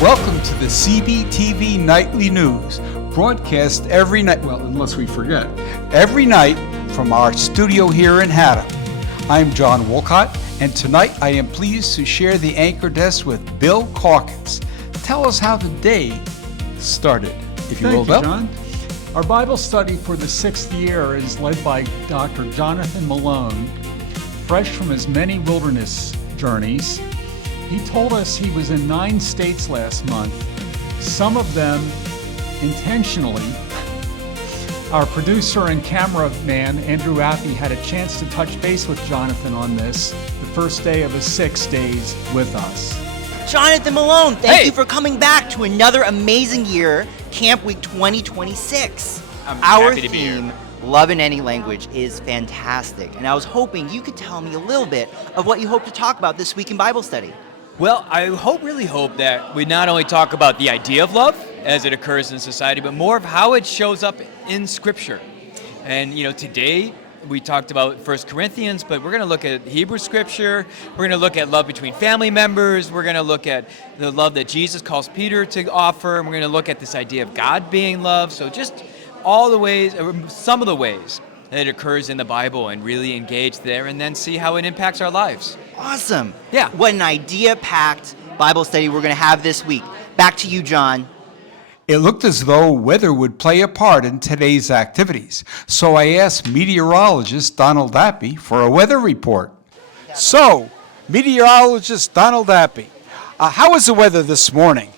Welcome to the CBTV Nightly News, broadcast every night, well, unless we forget, every night from our studio here in Haddam. I'm John Wolcott, and tonight I am pleased to share the anchor desk with Bill Calkins. Tell us how the day started, if you will, Bill. Thank you, John. Our Bible study for the 6th year is led by Dr. Jonathan Malone, fresh from his many wilderness journeys. He told us he was in 9 states last month, some of them intentionally. Our producer and cameraman, Andrew Appy, had a chance to touch base with Jonathan on this, the first day of his 6 days with us. Jonathan Malone, thank you for coming back to another amazing year, Camp Week 2026. Our happy to be here. theme, Love in Any Language, is fantastic, and I was hoping you could tell me a little bit of what you hope to talk about this week in Bible study. Well, I really hope that we not only talk about the idea of love as it occurs in society, but more of how it shows up in Scripture. And, today we talked about 1 Corinthians, but we're going to look at Hebrew Scripture. We're going to look at love between family members. We're going to look at the love that Jesus calls Peter to offer. And we're going to look at this idea of God being love. So just all the ways, or some of the ways that it occurs in the Bible, and really engage there and then see how it impacts our lives. Awesome. Yeah. What an idea-packed Bible study we're going to have this week. Back to you, John. It looked as though weather would play a part in today's activities, so I asked meteorologist Donald Appy for a weather report. So, meteorologist Donald Appy, how was the weather this morning?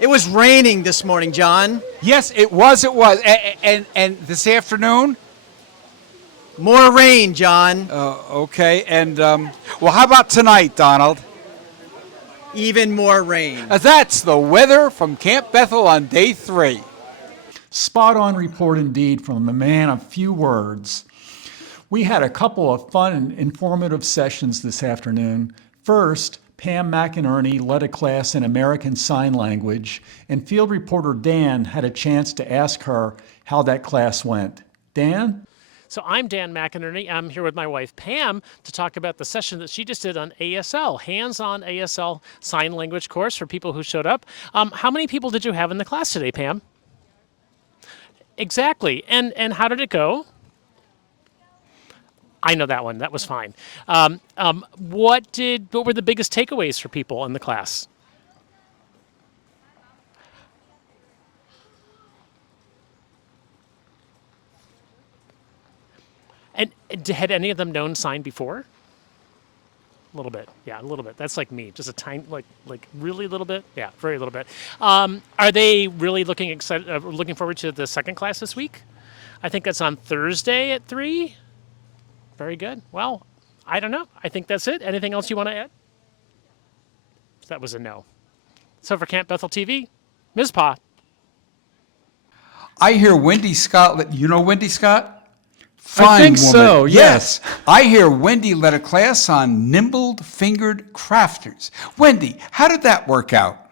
It was raining this morning, John. Yes, it was. And this afternoon? More rain, John. Okay, and, well, how about tonight, Donald? Even more rain. That's the weather from Camp Bethel on day 3. Spot on report indeed from a man of few words. We had a couple of fun and informative sessions this afternoon. First, Pam McInerney led a class in American Sign Language, and field reporter Dan had a chance to ask her how that class went. Dan? So I'm Dan McInerney. I'm here with my wife Pam to talk about the session that she just did on ASL, hands-on ASL sign language course for people who showed up. How many people did you have in the class today, Pam? Exactly. And how did it go? I know that one. That was fine. What were the biggest takeaways for people in the class? And had any of them known sign before? A little bit, yeah, a little bit. That's like me, just a tiny, like really little bit. Yeah, very little bit. Are they really looking forward to the second class this week? I think that's on Thursday at 3. Very good. Well, I don't know. I think that's it. Anything else you want to add? That was a no. So for Camp Bethel TV, Ms. Pa. I hear Wendy Scott, you know Wendy Scott? Fine I think woman. so, yes. I hear Wendy led a class on nimble-fingered crafters. Wendy, how did that work out?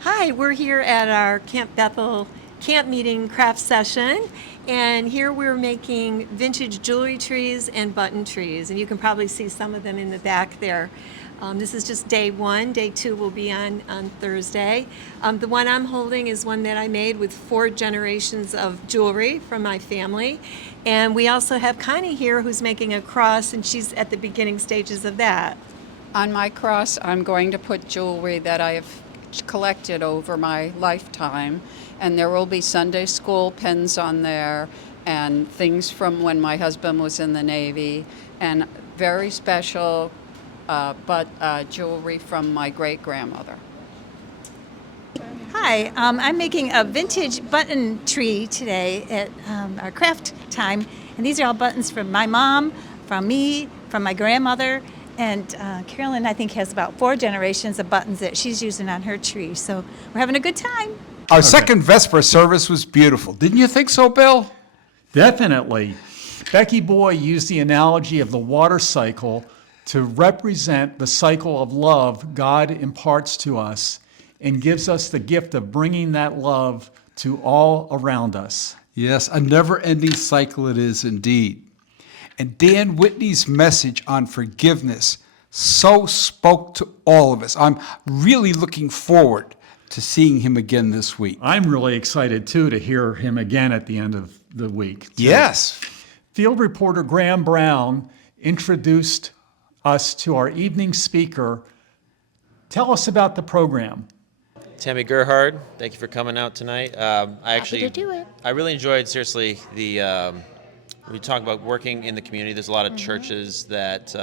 Hi, we're here at our Camp Bethel camp meeting craft session, and here we're making vintage jewelry trees and button trees, and you can probably see some of them in the back there. This is just day 1. Day 2 will be on Thursday. The one I'm holding is one that I made with 4 generations of jewelry from my family. And we also have Connie here who's making a cross, and she's at the beginning stages of that. On my cross, I'm going to put jewelry that I have collected over my lifetime, and there will be Sunday school pins on there and things from when my husband was in the Navy, and very special jewelry from my great-grandmother. Hi, I'm making a vintage button tree today at our craft time, and these are all buttons from my mom, from me, from my grandmother, and Carolyn, I think, has about 4 generations of buttons that she's using on her tree, so we're having a good time. Our second Vesper service was beautiful. Didn't you think so, Bill? Definitely. Becky Boy used the analogy of the water cycle to represent the cycle of love God imparts to us and gives us the gift of bringing that love to all around us. Yes, a never-ending cycle it is indeed. And Dan Whitney's message on forgiveness so spoke to all of us. I'm really looking forward to seeing him again this week. I'm really excited, too, to hear him again at the end of the week. too. Yes. Field reporter Graham Brown introduced us to our evening speaker. Tell us about the program. Tammy Gerhard, thank you for coming out tonight. Happy to do it. I really enjoyed, seriously, we talk about working in the community. There's a lot of churches that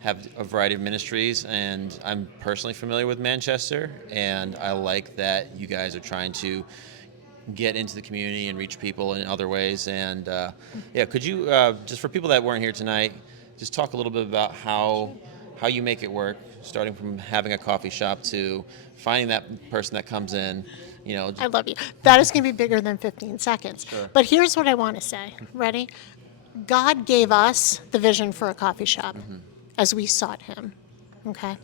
have a variety of ministries, and I'm personally familiar with Manchester, and I like that you guys are trying to get into the community and reach people in other ways. And could you, just for people that weren't here tonight, just talk a little bit about how you make it work, starting from having a coffee shop to finding that person that comes in, I love you. That is going to be bigger than 15 seconds. Sure. But here's what I want to say. Ready? God gave us the vision for a coffee shop as we sought him. Okay?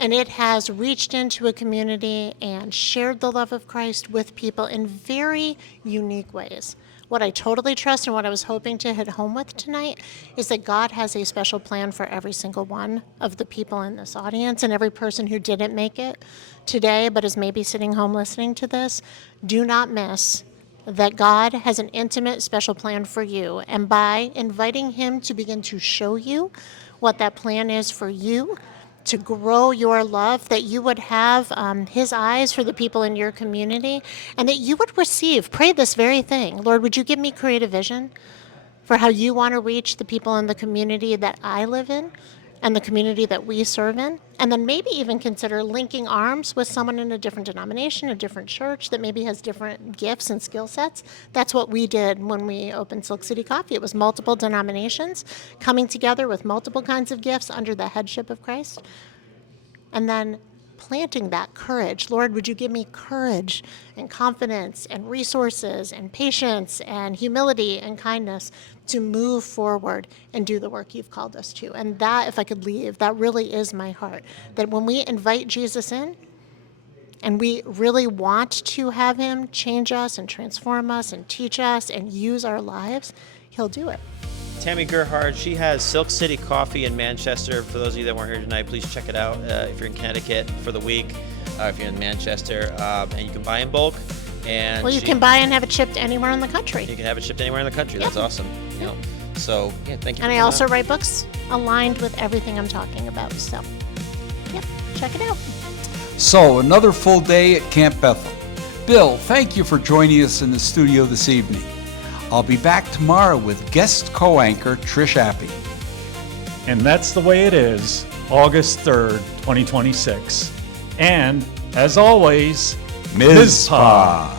And it has reached into a community and shared the love of Christ with people in very unique ways. What I totally trust and what I was hoping to hit home with tonight is that God has a special plan for every single one of the people in this audience, and every person who didn't make it today but is maybe sitting home listening to this. Do not miss that God has an intimate, special plan for you. And by inviting him to begin to show you what that plan is for you, to grow your love, that you would have his eyes for the people in your community, and that you would receive, pray this very thing. Lord, would you give me creative vision for how you want to reach the people in the community that I live in and the community that we serve in? And then maybe even consider linking arms with someone in a different denomination, a different church that maybe has different gifts and skill sets. That's what we did when we opened Silk City Coffee. It was multiple denominations coming together with multiple kinds of gifts under the headship of Christ. And then planting that courage. Lord, would you give me courage and confidence and resources and patience and humility and kindness to move forward and do the work you've called us to. And that, if I could leave, that really is my heart. That when we invite Jesus in and we really want to have him change us and transform us and teach us and use our lives, he'll do it. Tammy Gerhard, she has Silk City Coffee in Manchester. For those of you that weren't here tonight, please check it out if you're in Connecticut for the week, if you're in Manchester, and you can buy in bulk. And you can buy and have it shipped anywhere in the country. You can have it shipped anywhere in the country. That's awesome. So, thank you. And I also write books aligned with everything I'm talking about. So, check it out. So, another full day at Camp Bethel. Bill, thank you for joining us in the studio this evening. I'll be back tomorrow with guest co-anchor Trish Appy. And that's the way it is, August 3rd, 2026. And, as always, Mizpah.